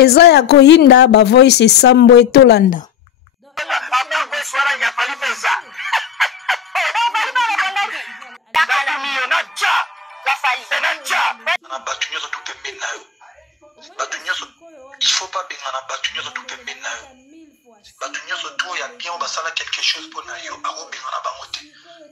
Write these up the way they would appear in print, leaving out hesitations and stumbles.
eza ya koyinda ba voice sambo etolanda il faut pas bengana batu nyoso tout pembe na yo batu nyoso tout ya bien on va sala quelque chose pour na yo aro bengana bango te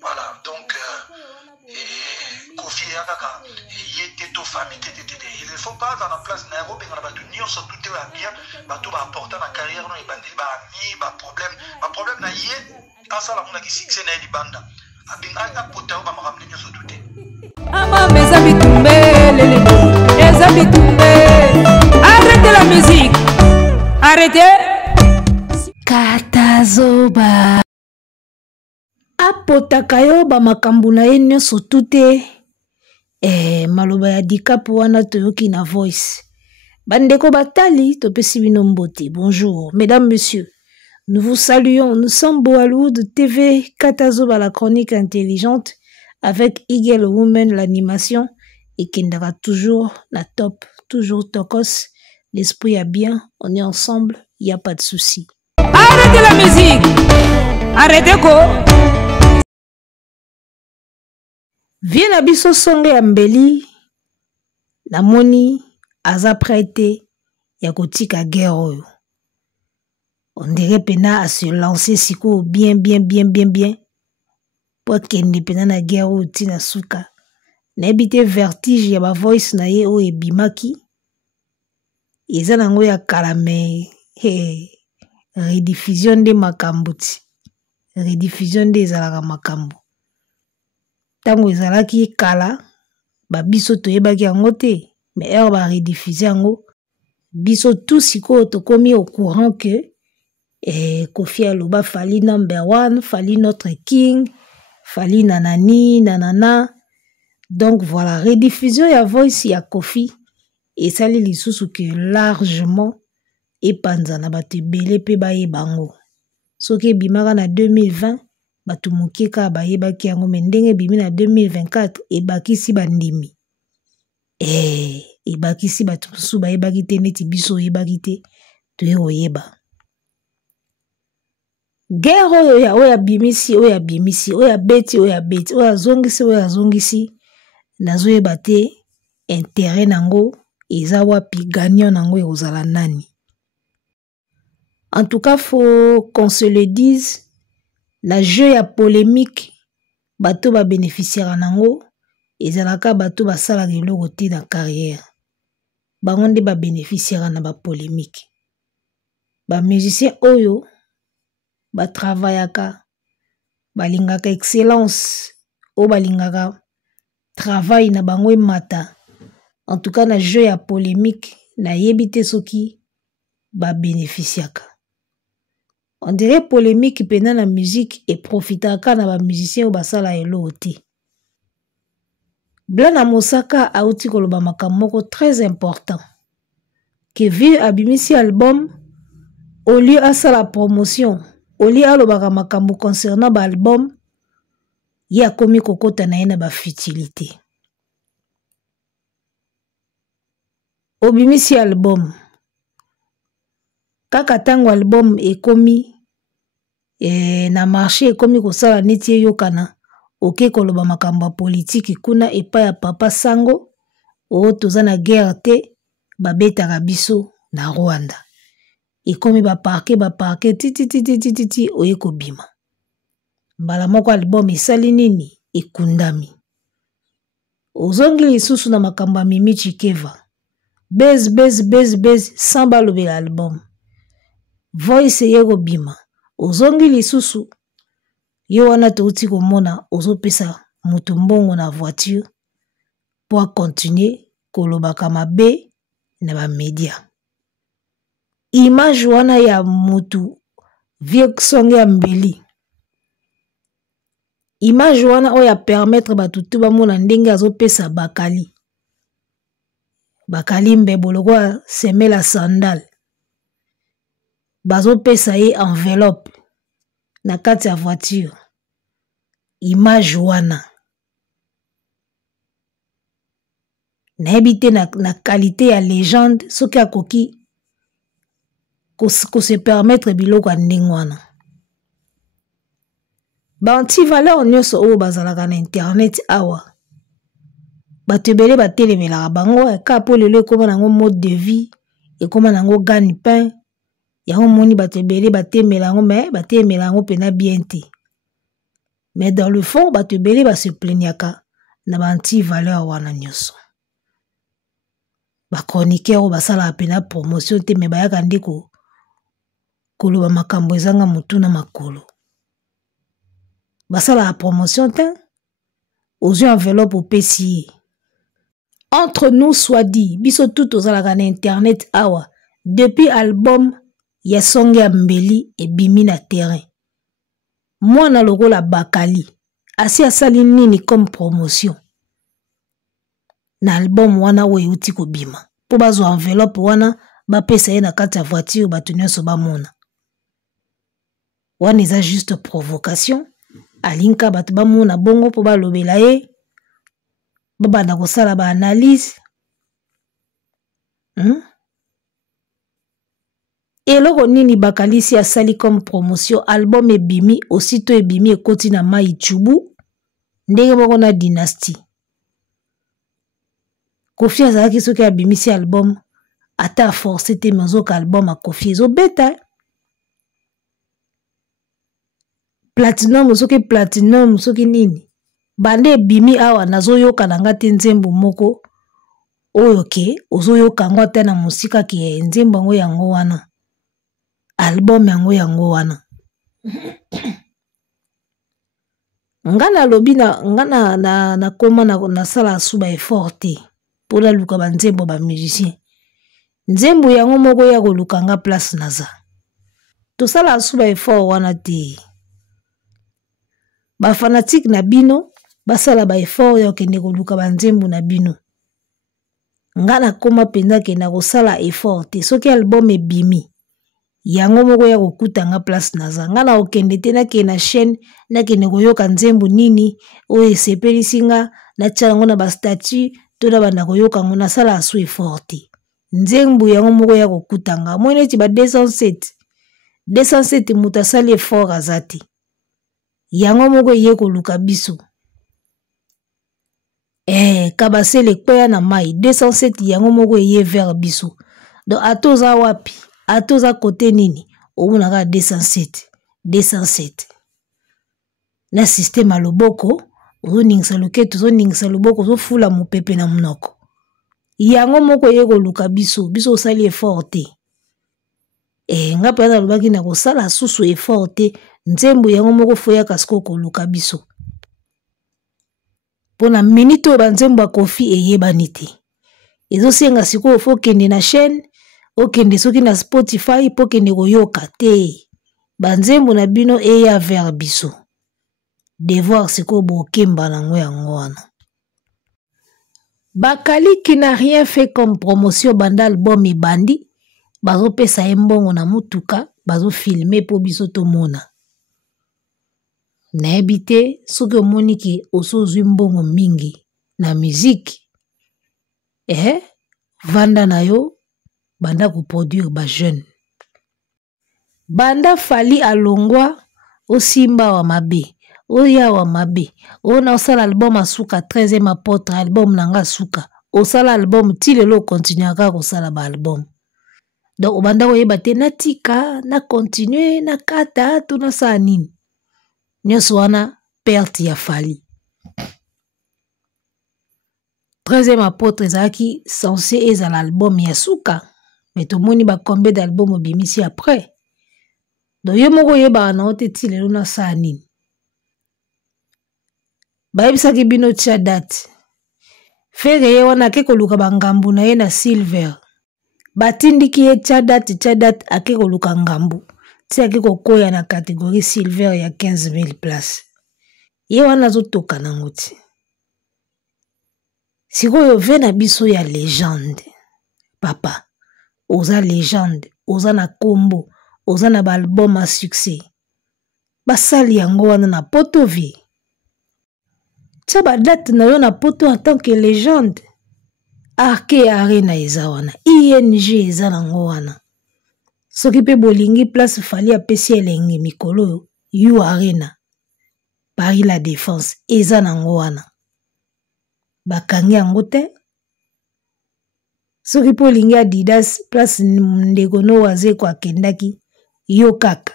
voilà donc Kofi ya kaka yete to famille te il ne faut pas dans la place na aro bengana batu nyoso tout ya bien batu ba apporter na carrière no ebandi ba ami ba problème na ye asala mona ki succès na libanda abinga ta pota ba makamne nyoso tout te ama meza bitumbe lele eza bitumbe. Arrêtez la musique. Arrêtez. Katazoba. Apotaka yo ba makambo na ye nyonso tute. Maloba ya dikapo wana toyoki na voice. Bandeko batali topesi bino mbote. Bonjour, mesdames, messieurs. Nous vous saluons. Nous sommes Boaloude TV Katazoba, la chronique intelligente avec Eagle Woman l'animation et Kendara toujours la top. Toujours tokos, l'esprit est bien, on est ensemble, il n'y a pas de souci. Arrêtez la musique! Arrêtez quoi? Viens à biso songe ambeli, la moni, aza prêté, yakotika guerre. On dirait pena à se lancer siko bien. Pour qu'il ne pena na guerre ou tina suka. N'habite vertige ya ba voice na ye o ebimaki eza nango ya kalame rediffusion de makambo ti rediffusion de ezalaka makambo tango ezalaki kala ba biso toyebaki yango te mais heure ba rediffuser yango biso tout sikoyo tokomi au courant que Kofi aloba fali number 1 fali notre king fali nanana. Donc voilà, rediffusion ya voice ya Kofi et ça li lisusu que largement epanzana batu belé pe baye bango. Soki bimaka na 2020 batu mukeka baye baki yango mais ndenge bimi na 2024 ebakisi bandimi. Ebakisi batu musu baye baki te neti biso yebaki te toye oyeba. Guerre oya bimisi oya beti oya zongisi nazoyeba te intérêt nango eza wapi gagnant nango ekozala nani. En tout cas faut qu'on se le dise, la jeu ya polémique bato ba bénéficiaire nango ezalaka bato basalaka eloko te na carrière bango nde ba bénéficiaire na ba polémique. Ba musicien oyo ba travaillaka balingaka excellence o balingaka travail na bango mata. En tout cas na jeu ya polémique na yebite soki ba bénéficiaka. On dirait polémique pena na musique et profitaka na ba musicien o basala elo te. Blana Mosaka auti koloba makamoko très important. Que vu abimisi album au lieu à ça la promotion au lieu à lobaka makambo concernant ba album ya komi kokota na yena ba futilité. Obimisi album kaka tango album ekomi na marché ekomi kosala neti eyokana oke koloba makambo politique kuna epa ya papa sango o toza na guerre te babetaka biso na Rwanda ekomi ba parquet titi oye kobima mbala moko album esali nini ekundami ozongi lisusu na makambo Mimi Chikeva bez sans balobela album voice ye kobima ozongi lisusu yo wana touti komona ozopesa mutu mbongo na voiture pour continuer kolobaka mabe na ba media image wana ya mutu vie songe ya mbeli image wana oya permettre batutu bamona ndenge azopesa bakali mbeboloko semela sandal bazopesa ye enveloppe na kati ya voiture image wana nayebi te na qualité ya légende soki akoki se permettre biloko ya ndenge wana. Anti-valeur nyonso oyo bazalaka na internet awa. Bato ebele batelemelaka bango eka po lelo ekoma nango mode de vie, ekoma nango gagne-pain. Yango moni bato ebele batemela yango mais batemela yango pena bien te. Mais dans le fond bato ebele se plaignaka na ba anti-valeur wana nyonso. Ba chroniqueur oyo basala pena promotion te mais bayaka nde koloba makambo ezanga mutu na makolo. Basala la promotion te ozwi enveloppe opesi. Entre nous soit dit, biso tout ozalaka na internet awa depuis album ya songe ya mbeli ebimi na terrain. Mwana lokola Bakali asi asali nini comme promotion na album wana oyo euti kobima po bazwa enveloppe wana bapesa ye na kati ya voiture bato nyonso bamona. Wana eza juste provocation. Alinka bato bamona bongo po balobela ye babanda kosala ba analyse. Eloko nini Bakali si asali comme promotion album ebimi aussitôt ebimi ekoti na mai chubu ndenge moko na dynastie. Kofi azalaki soki abimisi album ata forcé te mazoka album a Kofi ezobeta. Platinum soki nini bande ebimi awa nazoyoka na nga te nzembo moko oyo ke ozoyoka yango ata na musika ke nzembo yango wana album yango wana. Nga nalobi na koma na sala suba effort te po na luka ba nzembo ba musicien. Nzembo yango moko ya koluka nga place naza. To sala suba effort wana te. Ba fanatique na bino basala ba effort ya kende koluka ba nzembo na bino. Nga na koma penza ke na kosala effort te soki album ebimi yango moko ya kokuta nga place naza. Nga na okende te nake na chaîne nake koyoka nzembo nini oyo esepelisi nga na tia yango na ba statut to na banda koyoka ngo na sala asu effort te. Nzembo yango moko ya kokuta nga mo neti ba 207 muta sali effort azati. Yango moko ye koluka biso. Kabasele kweya na mai 207 yango moko ye vers biso. Donc atoza wapi? Atoza kote nini? Omunaka 207. Na système a loboko, ozo ningisa loketo, ozo ningisa loboko, ozo fula mupepe na munoko. Yango moko ye koluka biso, biso osali effort te. Nga pena lobaki na kosala susu effort te, nzembo yango moko foya kasiko koluka biso. Pona minute oyo banzembo ya Kofi eyebani te. Ezosenga sikoyo fo kende na chaîne, okende soki na Spotify po kende koyoka te. Banzembo na bino eya vers biso. Devoir sikoyo bokemba nango yango wana. Bakali qui n'a rien fait comme promotion banda album ebandi, bazo pesa ye mbongo na mutuka, bazo filmer po biso tomona. Nayebi te soki omoni ke osozwi mbongo mingi na musique. Vanda na yo banda koproduire ba jeune. Banda Fally alongwa osimba wa mabe. Oya wa mabe. Ona osala album asuka 13e apôtre album nanga suka. Osala album ti lelo continuaka kosala ba album. Donc obanda koyeba te natika na continuer na kata to na sa nini. Nyonso wana perte ya Fally. 13e apôtre ezalaki censé ezala album ya suka. Mais tomoni ba combien d'albums obimisi après. Donc yo moko yeba na ote ti lelo na sa nini. Bayebisaki bino tia date. Fere ye wana ake koluka bangambu na ye na Silver. Batindiki ye tia date ake koluka ngambu. Ti ake kokoya na catégorie Silver ya 15,000 places. Ye wana zotoka nango ti. Sikoyo ve na biso ya légende. Papa, oza légende, oza na kombo, oza na ba album à succès. Basali yango wana na poto vie. Tia ba date na yo na poto en tant que légende. Arke Arena eza wana, ING eza nango wana. soki pe bolingi place fali apesi elenge mikolo yu arena Paris la Défense eza nango wana bakangi yango te soki pe olingi Adidas place ndeko no waze ko akendaki yo kaka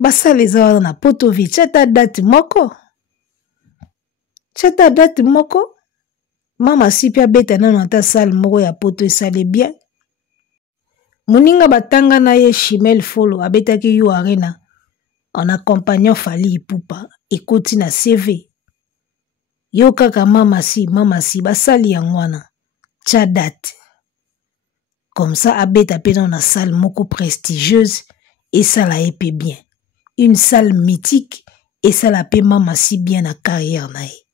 basala eza wana na Potoville chata date moko mama sipi abeta nano ata salle moko ya poto esale bien moninga batanga na ye Chimel Folo abetaki yu arena en accompagnant Fali Ipupa ekoti na CV yo kaka mama si basali yango wana tcha date comme ça abeta pe dans na salle moko prestigieuse et ça la épée bien une salle mythique et ça la pe mama si bien na carrière na ye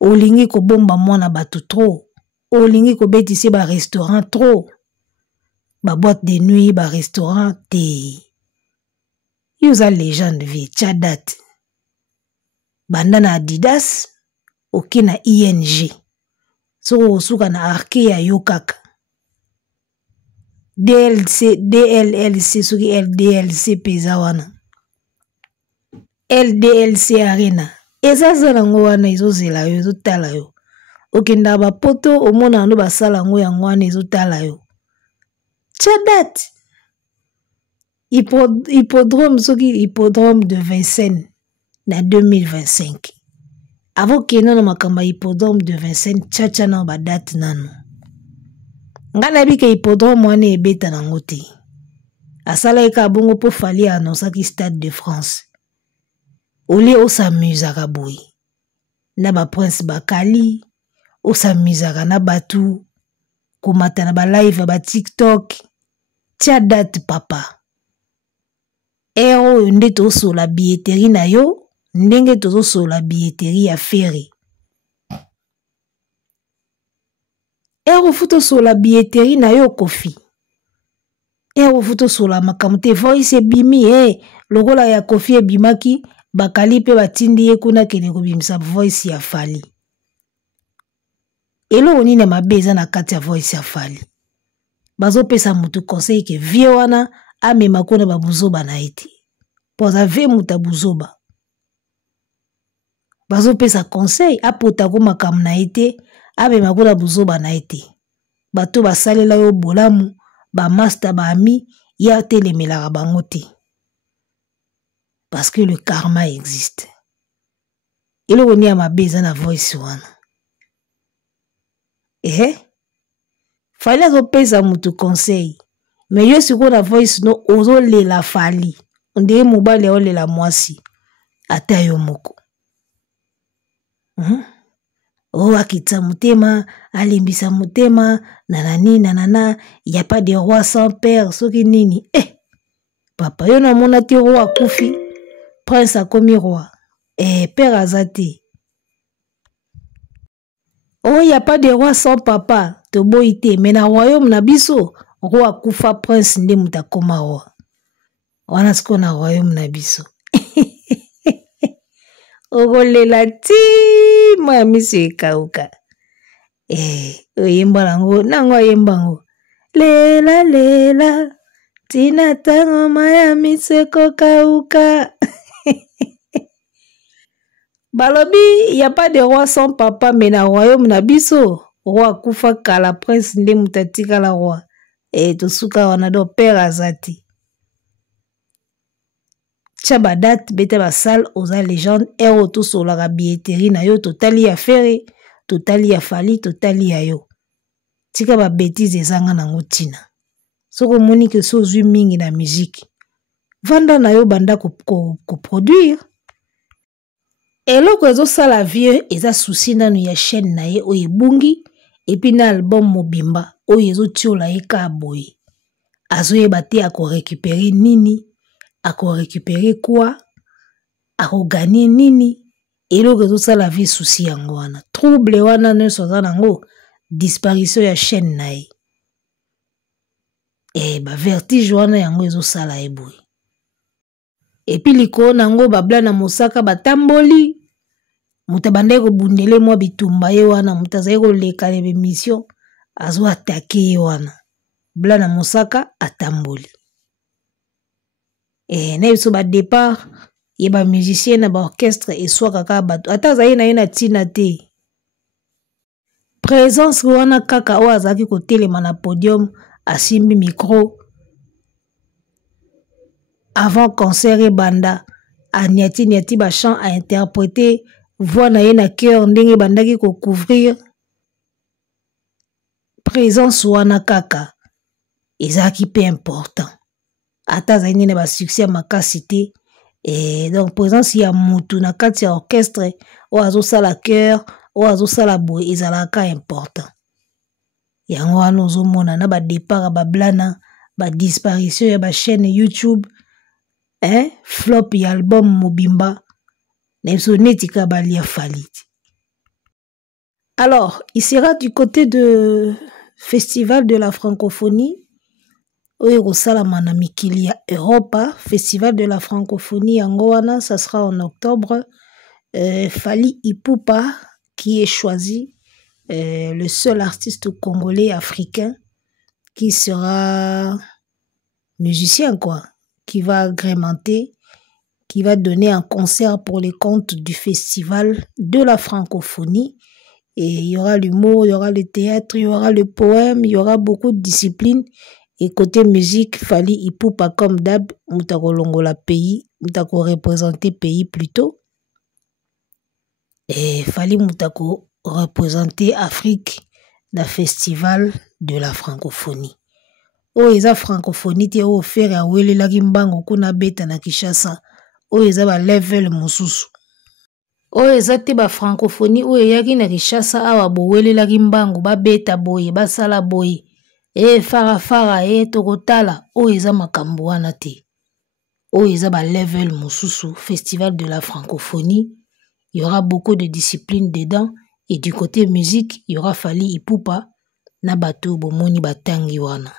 olingi ko bomba mwana bato trop olingi ko betisi ba restaurant trop ba boîte de nuit ba restaurant te yuza légende vie tcha date banda na Adidas oke na ING soko osuka na arke ya yo kaka DLLC soki LDLC peza wana LDLC arena eza nango wana ezozela yo ezotala yo okenda bapoto omona ando basala yango yango wana ezotala yo tcha date hippodrome soki hippodrome de Vincennes na 2025 avant kena na makamba hippodrome de Vincennes tcha na ba date nano ngana bika hippodrome wana ebeta nango te asala eka bongo po Fali annonçaki Stade de France oli osamuzaka boye na ba prince bakali osamuzaka na batu komata na ba live ba TikTok tcha date papa ero nde tozosola billetterie na yo ndenge tozosola billetterie ya feri ero futo sola billetterie na yo kofi ero futo sola makambo te voice ebimi lokola ya kofi ebimaki bakali pe batindi ye kuna kene kobimisa voice ya Fali eloko nini mabe eza na kati ya voice ya Fali bazopesa mutu conseil ke vie wana amema kuna babuzoba na ete poza ve muta buzoba bazopesa conseil apota ko makambo na ete amema kuna buzoba na ete bato basalela yo bolamu ba master ba ami ya telemelaka bango te parce que le karma existe eloko ni ya mabe eza na voice wana Fali azopesa mutu conseil mais yo siko na voice no ozolela Fali ondeye mobali olela mwasi ata yo moko akitsa mutema alimbisa mutema nanana y a pas de roi sans père soki nini papa yo na mona ti roi akufi prince akomi roi père azate y a pas de roi sans papa toboyi te mais na royaume na biso roi akufa prince nde muta koma roi wana siko na royaume na biso okolela ti moya miso ekauka oyemba nango ayemba ngo lela tina tango moya miso ekokauka balobi y a pas de roi sans papa mais na royaume na biso roi akufa kala prince nde muta tikala roi tosuka wana do père azati tcha badate bete basale oza légende ero tosolaka billetterie na yo totali ya fere totali ya Fali totali ya yo tika babétise ezanga nango tina soko omoni ke so ozwi mingi na musique vanda na yo banda koproduire eloko ezosala vie eza susi nanu ya chaîne na ye oyo ebungi epi na album mobimba oyo ezotiola ye ka boye azoyeba te akorécupere nini akorécupere quoi akoganie nini eloko ezosala vie susi yango wana trouble wana nyonso aza nango disparition ya chaîne na ye bavertige wana yango ezosala ye boye epi likolo nango babla na mosaka batamboli moto abandaki kobundele mwa bitumba ye wana moto azali koleka na bemission azo atake ye wana Blana Mosaka atamboli. Et na biso ba départ ye ba musicien na ba orchestre et soit kaka bato ata zayi na yena tina te. Présence wana kaka o azaki ko telema na podium asimbi micro avant concert et banda a niati ba chant a interpréter voix na yena cœur ndenge bandaki ko couvrir présence wana kaka ezaki peu important ata zaini na ba succès makasi te et donc présence ya mutu na kati ya orchestre o azo sala cœur o azo sala boy ezalaka important yango wana ozomona na ba départ ba blana ba disparition ya ba chaîne YouTube flop ya album mobimba na biso neti ka balia faliti. Alors il sera du côté de Festival de la francophonie oyo kosalama na mikili ya Europa. Festival de la francophonie yango wana ça sera en octobre. Fally Ipupa qui est choisi le seul artiste congolais africain qui sera musicien quoi, qui va agrémenter, qui va donner un concert pour les comptes du Festival de la francophonie. Et il y aura l'humour, il y aura le théâtre, il y aura le poème, il y aura beaucoup de disciplines. Et côté musique, Fally Ipupa comme d'hab, moutako longola pays, moutako représenter pays plutôt. Et Fally moutako représenter Afrique dans le Festival de la francophonie. O eza francophonie te o faire a wele la kimbango kuna beta na Kinshasa. O eza ba level mususu. O eza te ba francophonie o yaki na Kinshasa awa bo wele la kimbango ba beta boye ba sala boye. Fara tokotala o eza makambo wana te. O eza ba level mususu Festival de la francophonie. Il y aura beaucoup de disciplines dedans et du côté musique, il y aura Fally Ipupa na bato bomoni batangi wana.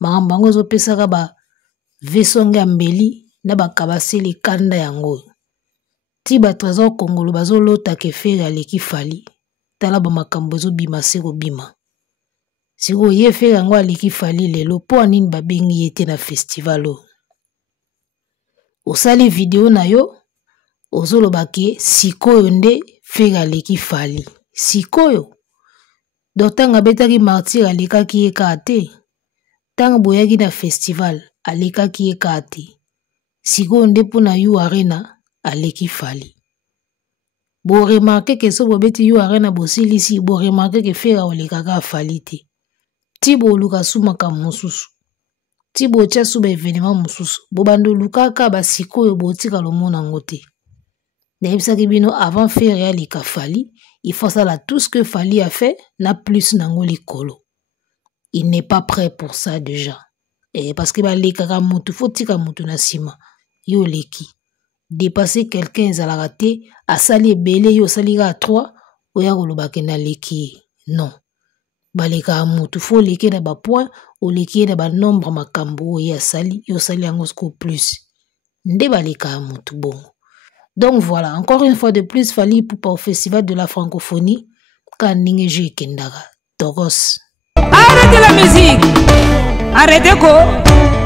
Makambango zo pesaka ba vesonga mbeli na bakabaseli kanda yango. Ti batrazo Kongolo bazo lota ke fere aleki Fally. Tala ba makambo zo bima seko bima. Siko ye fere yango aleki Fally lelo po anini babengi yete na festival o. Osali video na yo ozoloba ke sikoyo nde fere aleki Fally. Sikoyo. Donc tanga betaki martyr alekaki ye kate. Tanga boyaki na festival alekaki ye kate. Sikoyo nde pona yu arena aleki Fally. Bo remarque ke so bobeti yu arena bosilisi bo remarque ke fere olekaka Fally te. Tibo luka sumaka mususu. Tibo tia suba événement mususu. Bo bando lukaka ba sikoyo botika lomona ngote. Naibisaki bino avant faire aleka Fally, il faut ça là tout ce que Fally a fait n'a plus nango likolo. Il n'est pas prêt pour ça déjà. Et parce que ba lekaka mutu faut tika mutu na sima. Yo leki. Dépasser quelqu'un ezala raté, a sali ebele yo salika à 3, oya kolobake na leki. Non. Ba leka mutu faut leki na ba point, o leki na ba nombre makambo ya sali, yo sali yango sko plus. Nde ba leka mutu bon. Donc voilà, encore une fois de plus, Fally Ipupa au Festival de la francophonie, Kaningeje Kendara, Togos. Arrêtez la musique! Arrêtez quoi?